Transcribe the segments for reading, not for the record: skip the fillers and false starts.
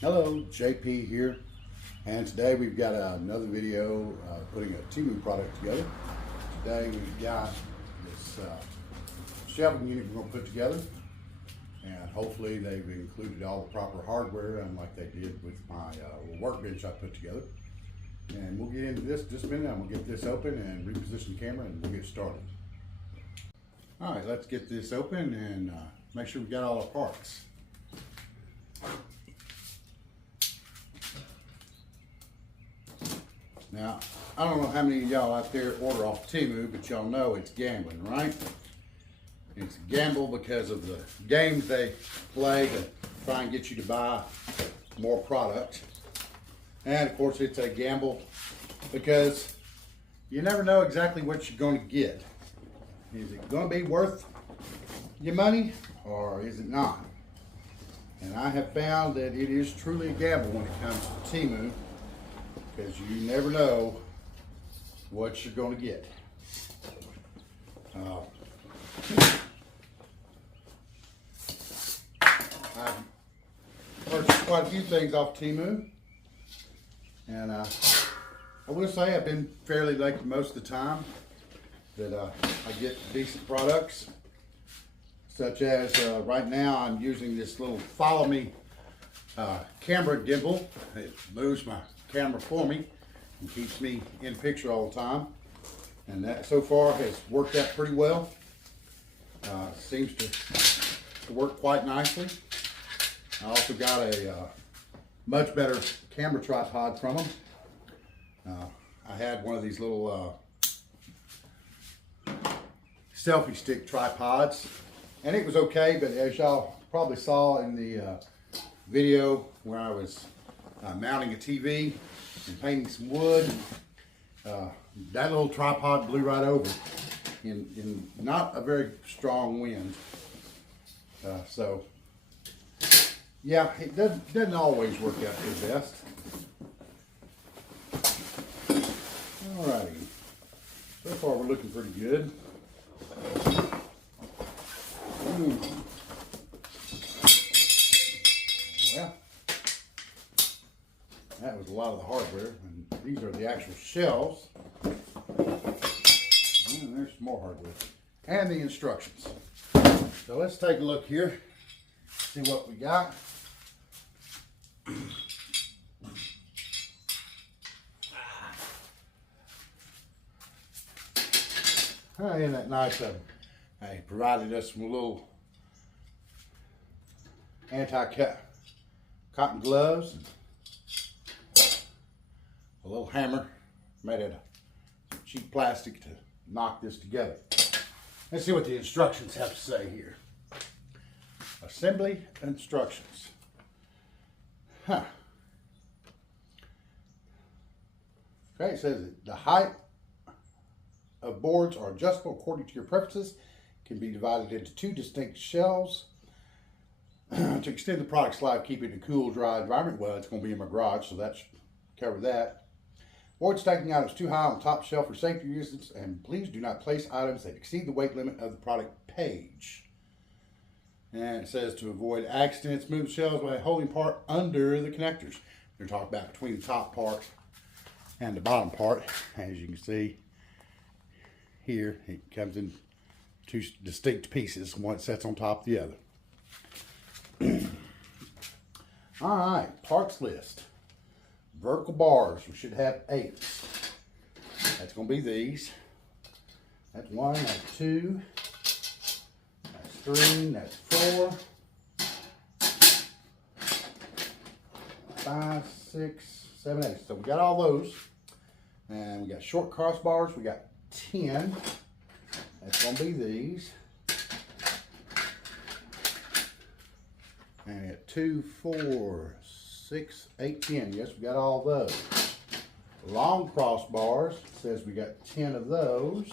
Hello, JP here, and today we've got another video putting a Temu product together. Today we've got this shelving unit we're going to put together, and hopefully they've included all the proper hardware, unlike they did with my workbench I put together. And we'll get into this in just a minute. I'm going to get this open and reposition the camera, and we'll get started. All right, let's get this open and make sure we got all our parts. Now, I don't know how many of y'all out there order off Temu, but y'all know it's gambling, right? It's a gamble because of the games they play to try and get you to buy more product. And of course, it's a gamble because you never know exactly what you're going to get. Is it going to be worth your money or is it not? And I have found that it is truly a gamble when it comes to Temu, because you never know what you're going to get. I've purchased quite a few things off Temu, and I will say I've been fairly lucky most of the time that I get decent products, such as right now I'm using this little follow me camera gimbal. It moves my camera for me and keeps me in picture all the time, and that so far has worked out pretty well. Seems to work quite nicely. I also got a much better camera tripod from them. I had one of these little selfie stick tripods, and it was okay, but as y'all probably saw in the video where I was mounting a TV and painting some wood, that little tripod blew right over in not a very strong wind. So yeah, it doesn't always work out to the best. Alrighty, so far we're looking pretty good. Well, that was a lot of the hardware, and these are the actual shelves. And there's some more hardware. And the instructions. So let's take a look here, see what we got. Isn't that nice of them? They provided us some little anti-cotton gloves, a little hammer made out of cheap plastic to knock this together. Let's see what the instructions have to say here. Assembly instructions. Okay, it says that the height of boards are adjustable according to your preferences. Can be divided into two distinct shelves. To extend the product's life, keep it in a cool, dry environment. Well, it's going to be in my garage, so that should cover that. Avoid stacking items too high on the top shelf for safety reasons, and please do not place items that exceed the weight limit of the product page. And it says to avoid accidents, move the shelves by holding part under the connectors. They're talking about between the top part and the bottom part. As you can see here, it comes in two distinct pieces. One sets on top of the other. All right, parts list. Vertical bars, we should have 8. That's going to be these. That's 1, that's 2, that's 3, that's 4, 5, 6, 7, 8. So we got all those. And we got short crossbars, we got 10. That's going to be these. And we got 2, 4, 6, 8, 10. Yes, we got all those. Long crossbars, says we got 10 of those.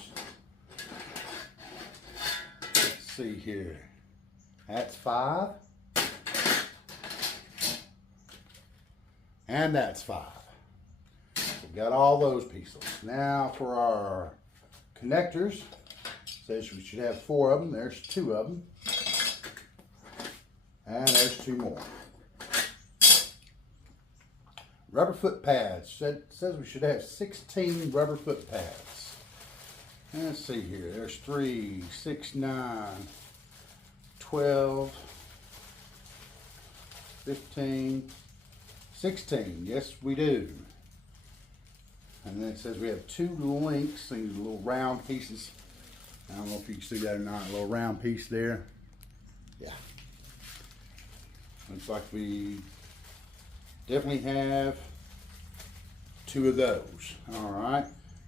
Let's see here. That's 5. And that's 5. We got all those pieces. Now for our connectors, says we should have 4 of them. There's 2 of them. And there's 2 more. Rubber foot pads. It says we should have 16 rubber foot pads. Let's see here. There's 3, 6, 9, 12, 15, 16. Yes, we do. And then it says we have 2 links, these little round pieces. I don't know if you can see that or not, a little round piece there. Yeah. Looks like we definitely have 2 of those. All right.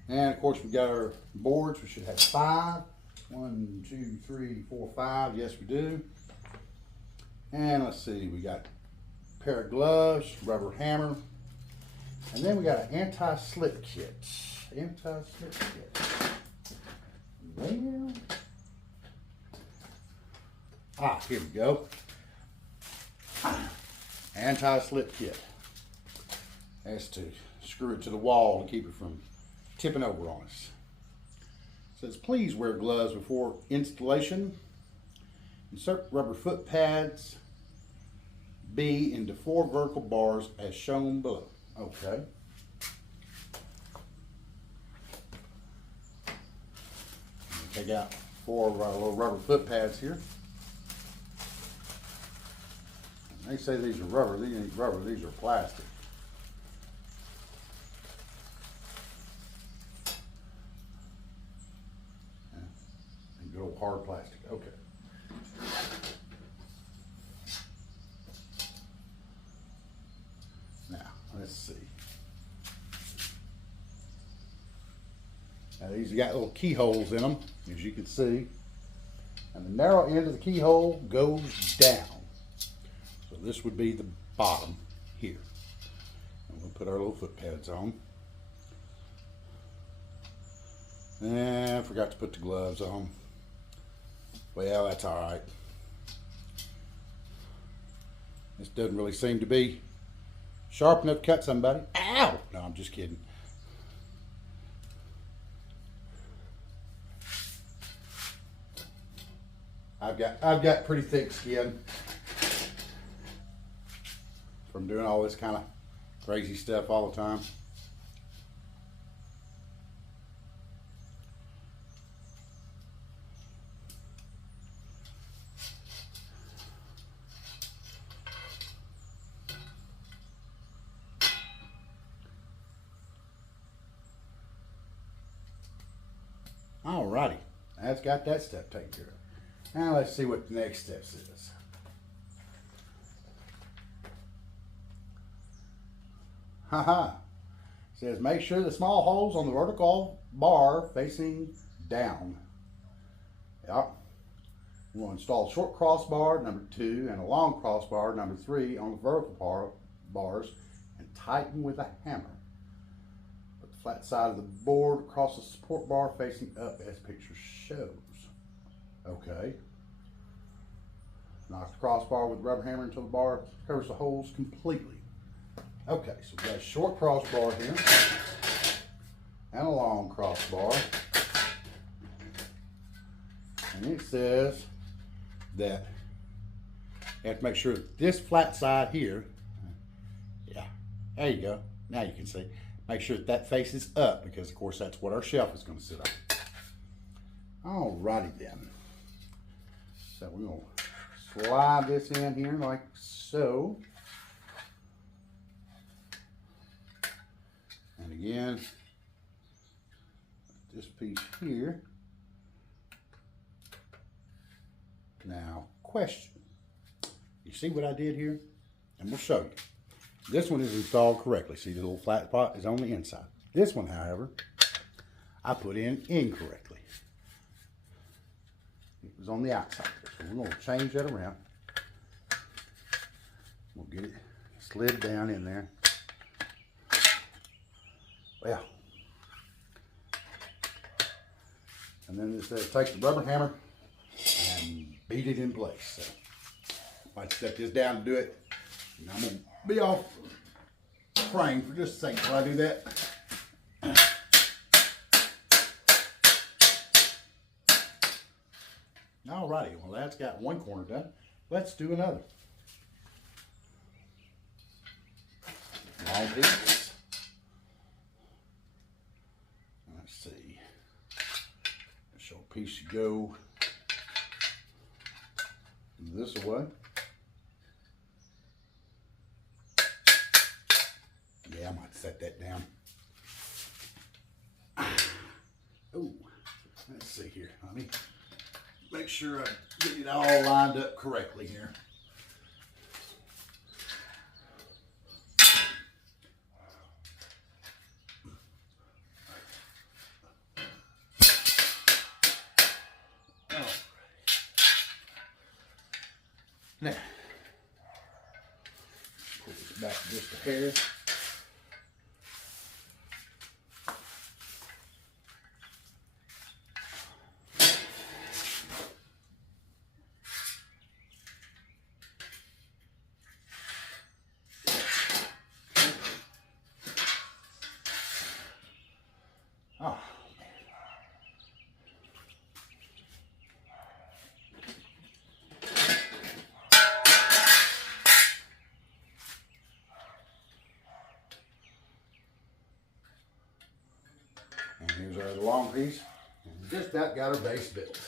And of course we got our boards. We should have 5. 1, 2, 3, 4, 5. Yes, we do. And let's see, we got a pair of gloves, rubber hammer, and then we got an anti-slip kit. Anti-slip kit. Well, here we go. Anti-slip kit. That's to screw it to the wall to keep it from tipping over on us. It says, please wear gloves before installation. Insert rubber foot pads B into 4 vertical bars as shown below. Okay. Take out 4 of our little rubber foot pads here. They say these are rubber. These ain't rubber. These are plastic. And good old hard plastic. Okay. Now, let's see. Now these got little keyholes in them, as you can see. And the narrow end of the keyhole goes down. So this would be the bottom here. And we'll put our little foot pads on. And I forgot to put the gloves on. Well, that's all right. This doesn't really seem to be sharp enough to cut somebody. Ow! No, I'm just kidding. I've got pretty thick skin from doing all this kind of crazy stuff all the time. Alrighty, that's got that step taken care of. Now let's see what the next step is. Haha. It says make sure the small holes on the vertical bar facing down. Yep. We'll install short crossbar number 2 and a long crossbar number 3 on the vertical bars and tighten with a hammer. Put the flat side of the board across the support bar facing up as picture shows. Okay. Knock the crossbar with the rubber hammer until the bar covers the holes completely. Okay, so we've got a short crossbar here and a long crossbar. And it says that you have to make sure that this flat side here, yeah, there you go. Now you can see. Make sure that that faces up because, of course, that's what our shelf is going to sit on. Alrighty then. So we're going to slide this in here like so. And again, this piece here. Now, question. You see what I did here? And we'll show you. This one is installed correctly. See the little flat spot is on the inside. This one, however, I put in incorrectly. It was on the outside. So we're going to change that around. We'll get it slid down in there. Well, and then it says take the rubber hammer and beat it in place. So if I set this down to do it, and I'm going to be off frame for just a second while I do that. Alrighty, well that's got one corner done. Let's do another. long piece. Let's see. This short piece should go this way. Yeah, I might set that down. Oh, let's see here. Let me make sure I get it all lined up correctly here. Now, pull this back just a hair. Oh, and here's our long piece. And just about got our base built.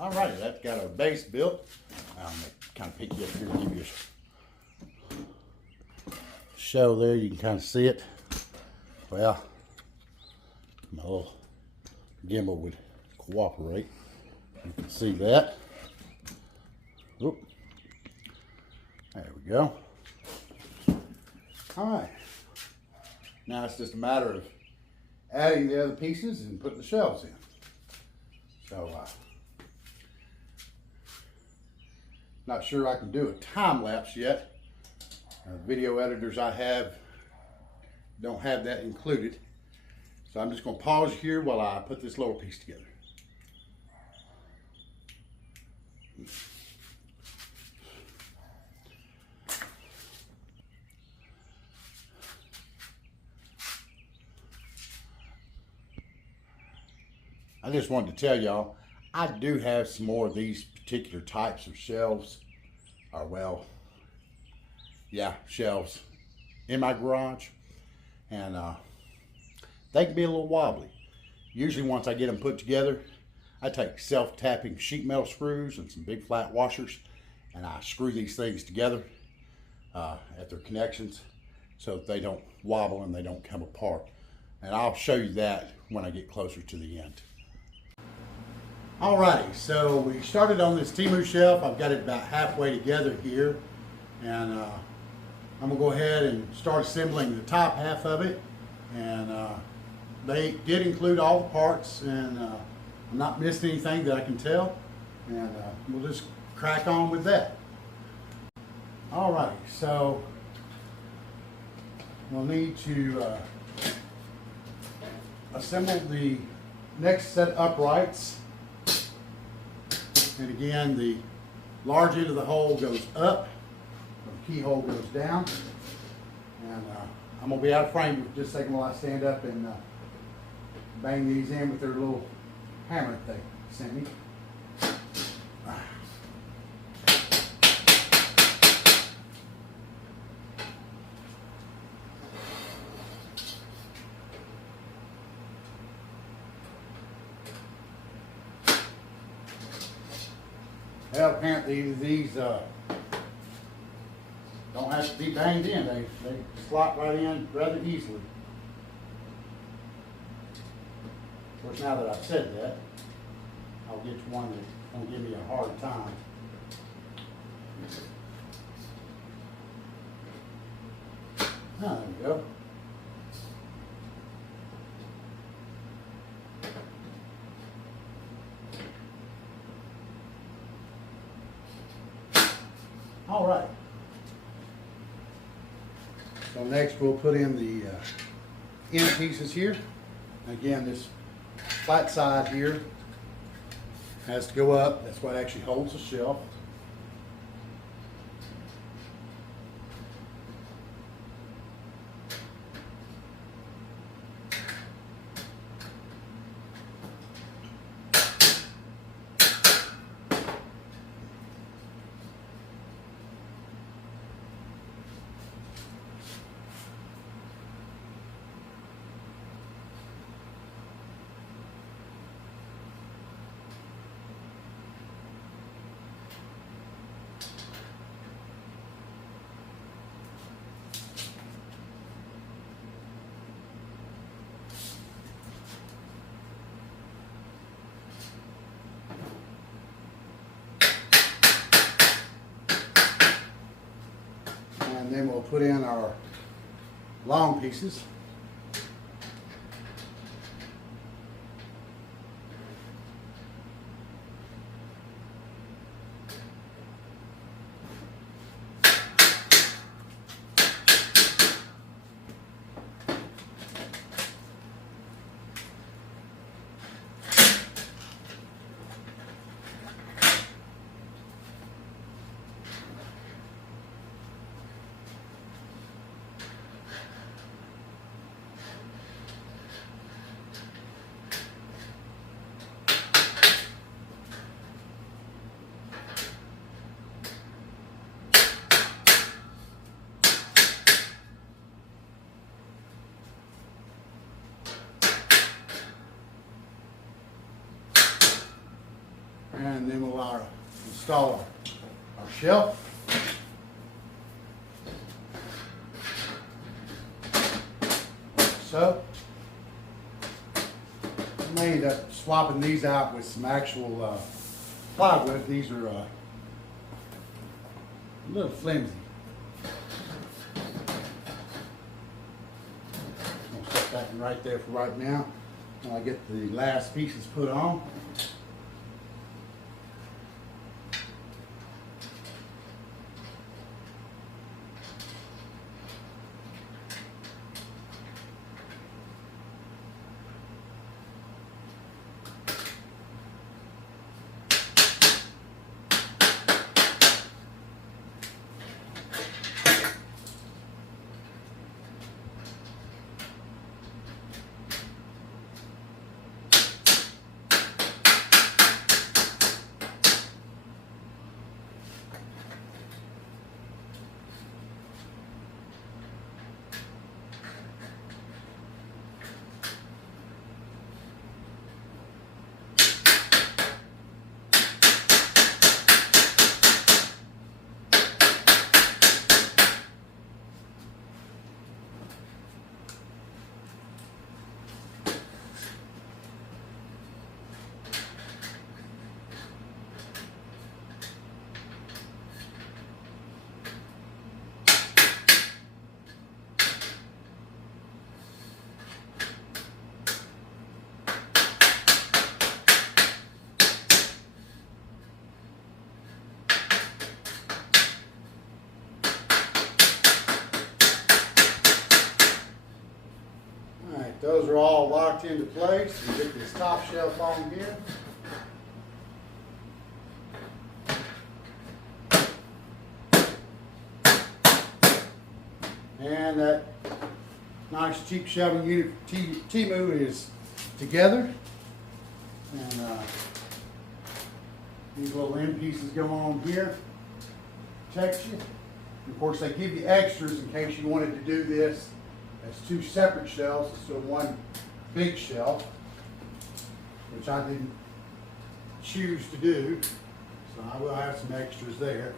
Alrighty, that's got our base built. I'm going to kind of pick you up here and give you a show there. You can kind of see it. Well, my little gimbal would cooperate. You can see that. Oop. There we go. Alright. Now it's just a matter of adding the other pieces and putting the shelves in. So, not sure I can do a time lapse yet. Video editors I have don't have that included. So I'm just going to pause here while I put this lower piece together. I just wanted to tell y'all, I do have some more of these particular types of shelves, or well, yeah, shelves in my garage, and they can be a little wobbly. Usually once I get them put together, I take self-tapping sheet metal screws and some big flat washers, and I screw these things together at their connections so that they don't wobble and they don't come apart. And I'll show you that when I get closer to the end. Alrighty, so we started on this Temu shelf. I've got it about halfway together here, and I'm gonna go ahead and start assembling the top half of it. And they did include all the parts, and I'm not missing anything that I can tell, and we'll just crack on with that. Alrighty, so we'll need to assemble the next set of uprights. And again, the large end of the hole goes up, the keyhole goes down, and I'm going to be out of frame for just a second while I stand up and bang these in with their little hammer they sent me. Well, apparently these don't have have to be banged in. They slot right in rather easily. Of course, now that I've said that, I'll get you one that won't give me a hard time. There we go. All right. So next we'll put in the end pieces here. Again, this flat side here has to go up. That's what actually holds the shelf. And then we'll put in our long pieces. And then we'll install our shelf. So, I may end up swapping these out with some actual plywood. These are a little flimsy. I'll set that one right there for right now when I get the last pieces put on. Those are all locked into place. We get this top shelf on here. And that nice cheap shelving unit for Temu is together. And these little end pieces go on here. Protect you. And of course, they give you extras in case you wanted to do this as two separate shelves instead of one big shelf, which I didn't choose to do. So I will have some extras there.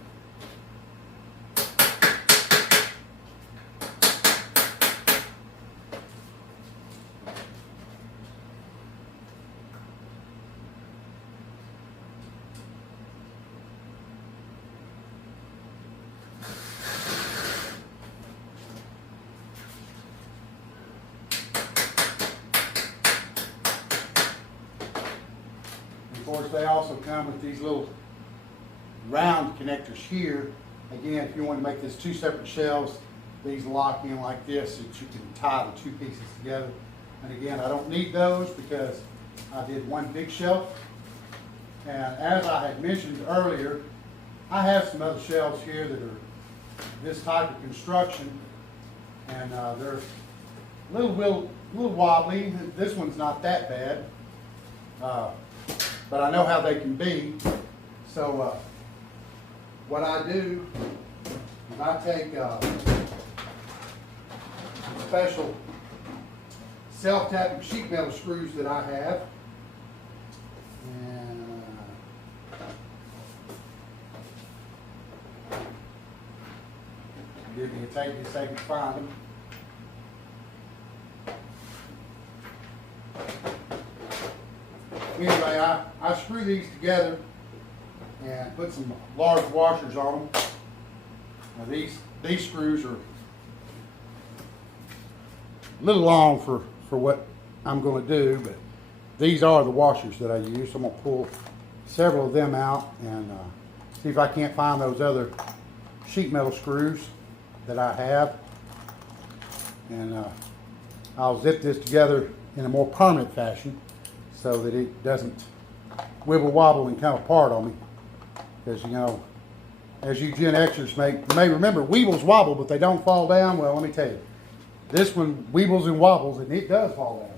they also come with these little round connectors here. Again, if you want to make this 2 separate shelves, these lock in like this so that you can tie the 2 pieces together. And again, I don't need those because I did 1 big shelf. And as I had mentioned earlier, I have some other shelves here that are this type of construction, and they're a little wobbly. This one's not that bad, but I know how they can be. So what I do is I take special self-tapping sheet metal screws that I have, and give me a tape just so I can find them. Anyway, I screw these together and put some large washers on them. Now these screws are a little long for what I'm going to do, but these are the washers that I use. So I'm going to pull several of them out and see if I can't find those other sheet metal screws that I have, and I'll zip this together in a more permanent fashion so that it doesn't wibble wobble and come apart on me. Because, you know, as you Gen Xers may remember, weebles wobble, but they don't fall down. Well, let me tell you, this one weebles and wobbles, and it does fall down.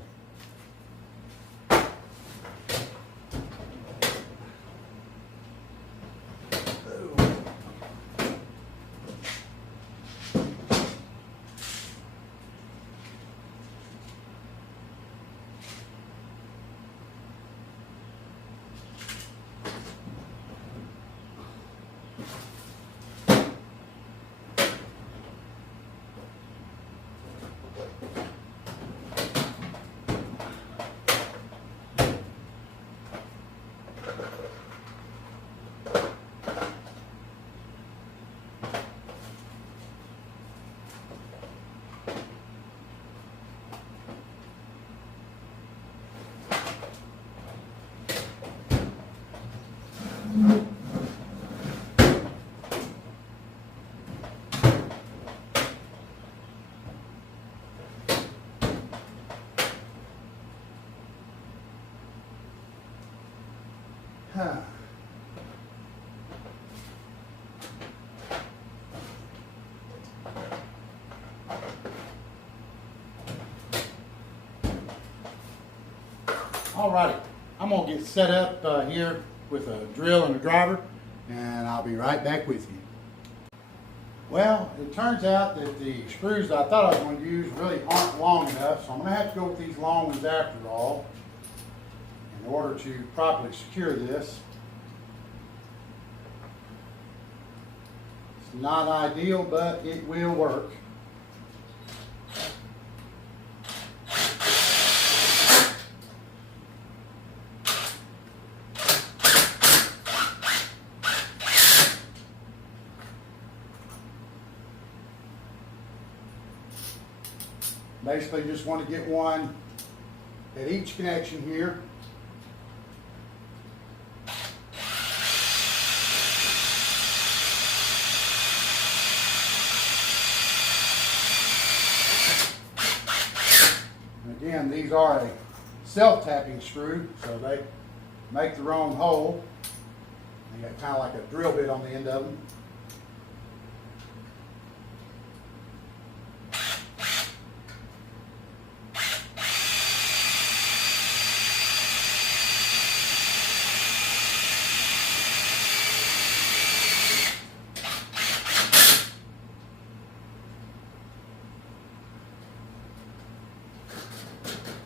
Alrighty, I'm going to get set up here with a drill and a driver, and I'll be right back with you. Well, it turns out that the screws that I thought I was going to use really aren't long enough, so I'm going to have to go with these long ones after all in order to properly secure this. It's not ideal, but it will work. Basically, just want to get one at each connection here. And again, these are a self-tapping screw, so they make their own hole. You got kind of like a drill bit on the end of them.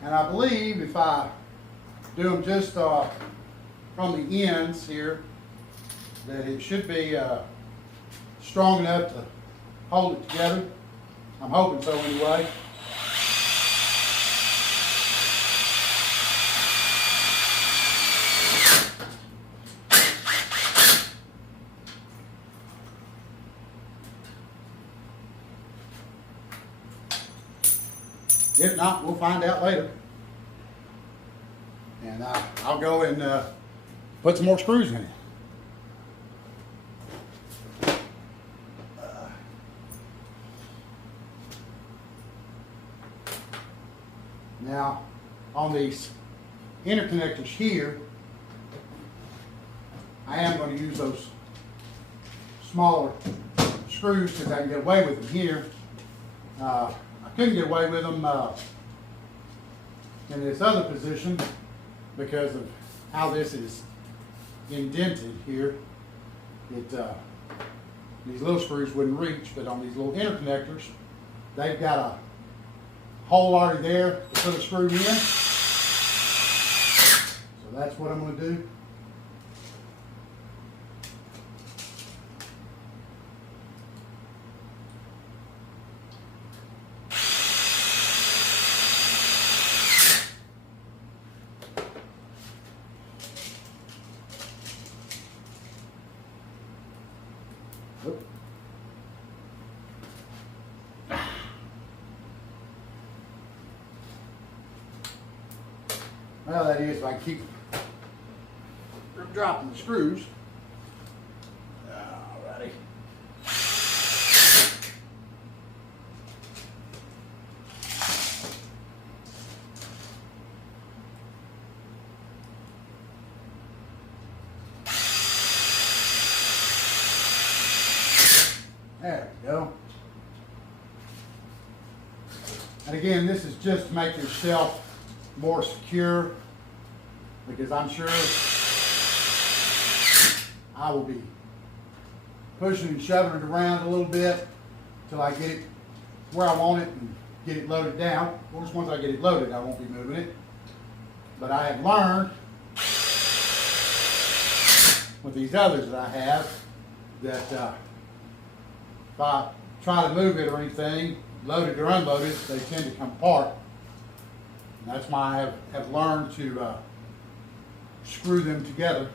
And I believe if I do them just from the ends here, that it should be strong enough to hold it together. I'm hoping so anyway. If not, we'll find out later. And I'll go and put some more screws in it. Now, on these interconnectors here, I am going to use those smaller screws because I can get away with them here. I couldn't get away with them in this other position because of how this is indented here. These little screws wouldn't reach, but on these little interconnectors, they've got a hole already there to put a screw in. So that's what I'm going to do. Well, that is if I keep dropping the screws. Alrighty. There we go. And again, this is just to make yourself more secure, because I'm sure I will be pushing and shoving it around a little bit until I get it where I want it and get it loaded down. Of course, once I get it loaded, I won't be moving it. But I have learned with these others that I have that if I try to move it or anything, loaded or unloaded, they tend to come apart. And that's why I have learned to screw them together.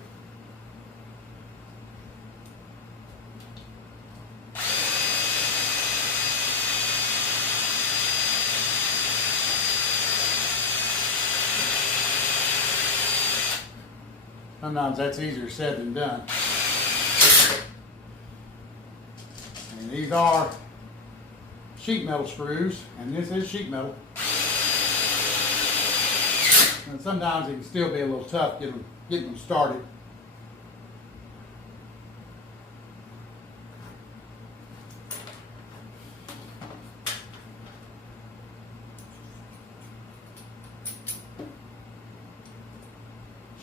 Sometimes that's easier said than done. And these are sheet metal screws, and this is sheet metal. And sometimes it can still be a little tough getting them started.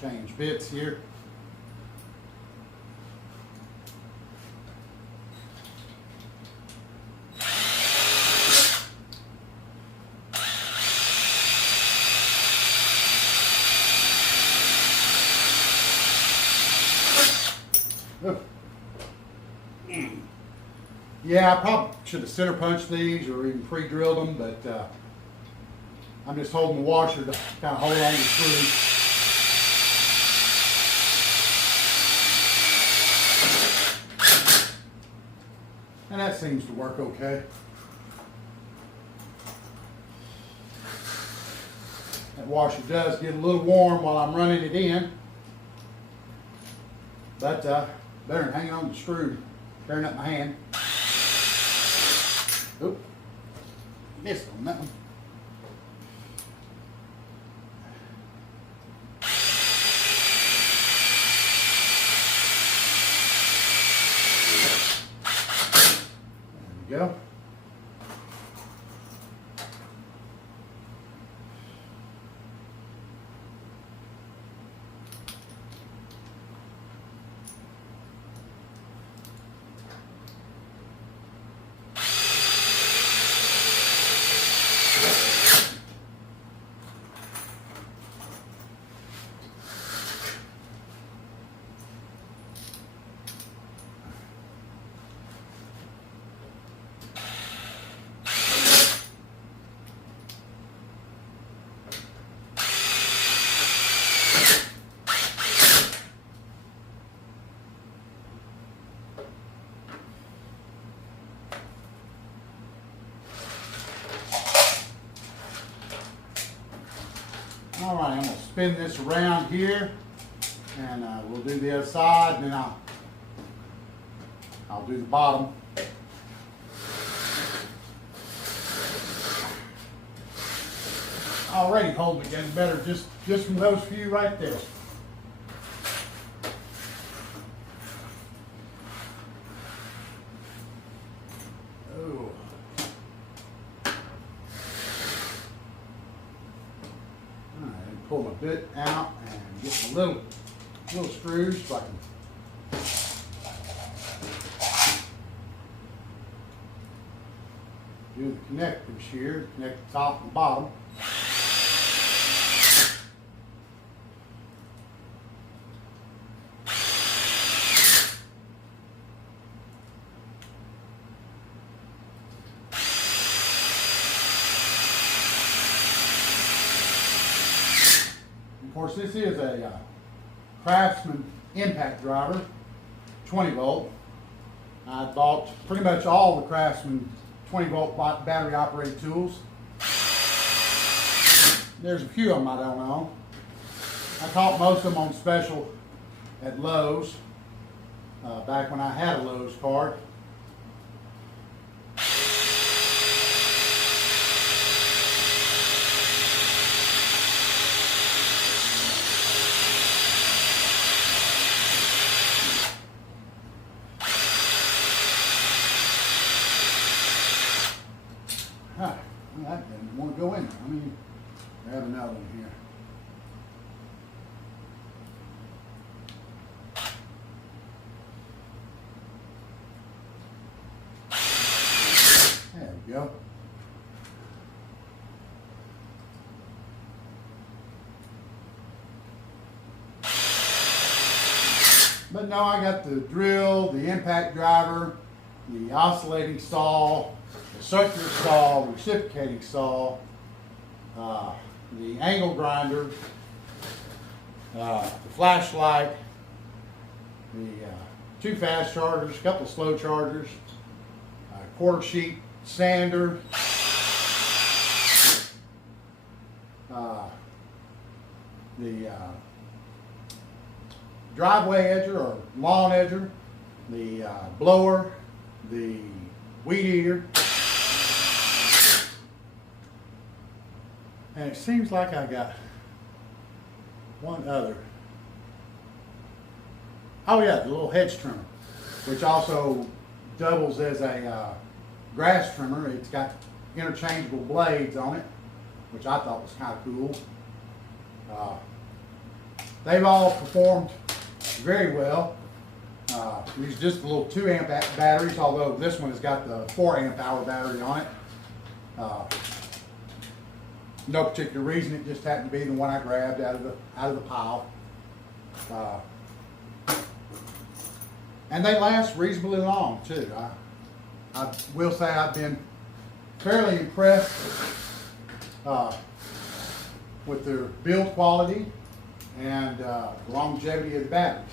Change bits here. Yeah, I probably should have center punched these or even pre-drilled them, but I'm just holding the washer to kind of hold on to the screw. And that seems to work okay. That washer does get a little warm while I'm running it in, but better than hanging on the screw, tearing up my hand. Oop, missed on that one. There we go. All right, I'm going to spin this around here And we'll do the other side, and then I'll do the bottom. Already holding it getting better just from those few right there. Oh. All right, pull my bit out and get a little screws so I can do the connectors here, connect the top and bottom. Of course, this is a Craftsman impact driver, 20 volt. I bought pretty much all the Craftsman 20 volt battery operated tools. There's a few of them I don't know. I caught most of them on special at Lowe's back when I had a Lowe's card. That didn't want to go in there. Let me grab another one here. There we go. But no, I got the drill, the impact driver, the oscillating saw, the circular saw, reciprocating saw, the angle grinder, the flashlight, the two fast chargers, a couple of slow chargers, a quarter sheet sander, the driveway edger or lawn edger, the blower, the weed eater. And it seems like I got one other. Oh yeah, the little hedge trimmer, which also doubles as a grass trimmer. It's got interchangeable blades on it, which I thought was kind of cool. They've all performed very well. These just the little 2 amp batteries, although this one has got the 4 amp hour battery on it. No particular reason, it just happened to be the one I grabbed out of the pile. And they last reasonably long too. I will say I've been fairly impressed with their build quality and the longevity of the batteries.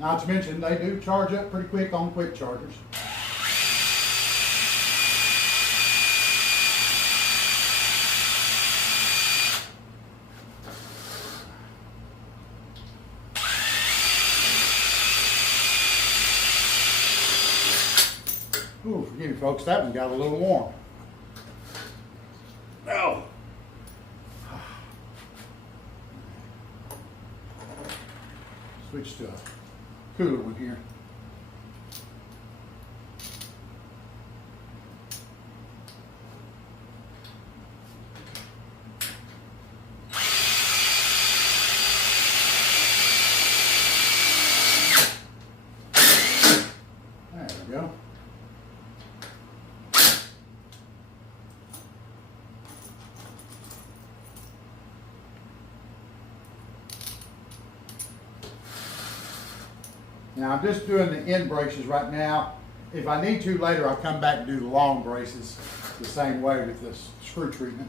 Not to mention, they do charge up pretty quick on quick chargers. Ooh, forgive me folks, that one got a little warm. Oh. Switch to a cooler one here. There we go. Now I'm just doing the end braces right now. If I need to later, I'll come back and do the long braces the same way with this screw treatment.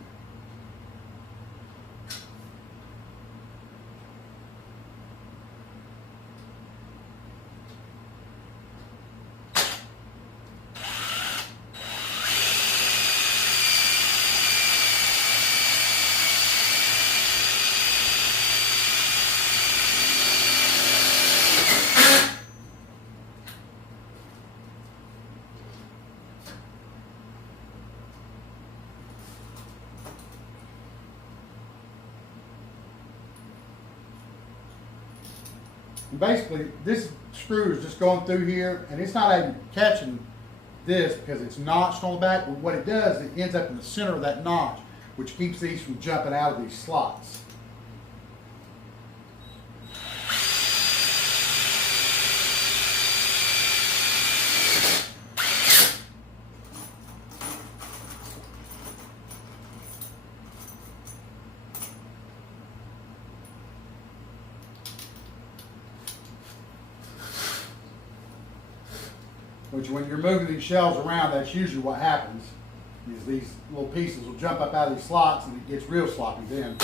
And basically, this screw is just going through here, and it's not even catching this because it's notched on the back. But what it does, it ends up in the center of that notch, which keeps these from jumping out of these slots. Which, when you're moving these shelves around, that's usually what happens, is these little pieces will jump up out of these slots and it gets real sloppy then.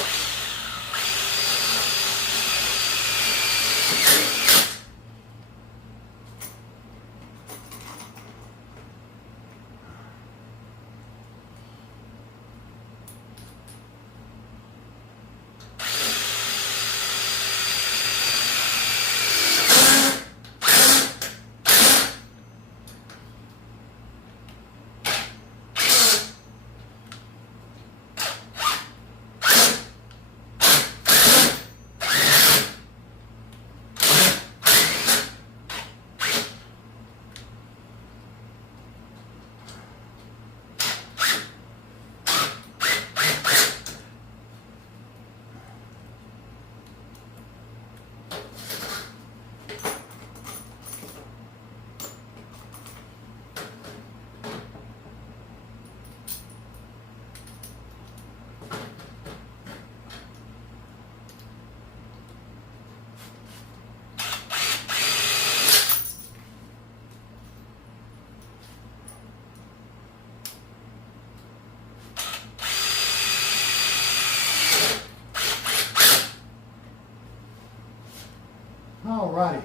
Alrighty.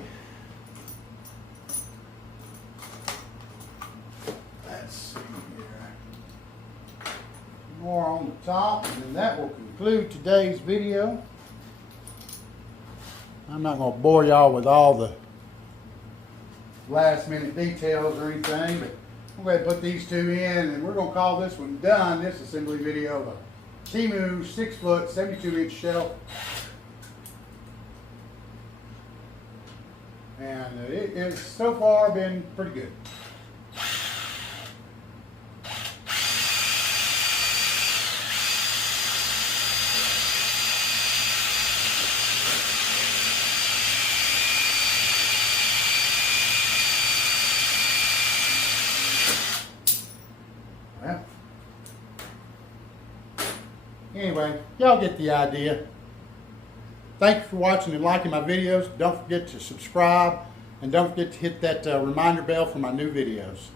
Let's see here. More on the top, and then that will conclude today's video. I'm not going to bore y'all with all the last minute details or anything, but I'm going to put these two in, and we're going to call this one done, this assembly video of a Temu 6-foot 72-inch shelf. And it has so far been pretty good. Well, anyway, y'all get the idea. Thank you for watching and liking my videos. Don't forget to subscribe, and don't forget to hit that reminder bell for my new videos.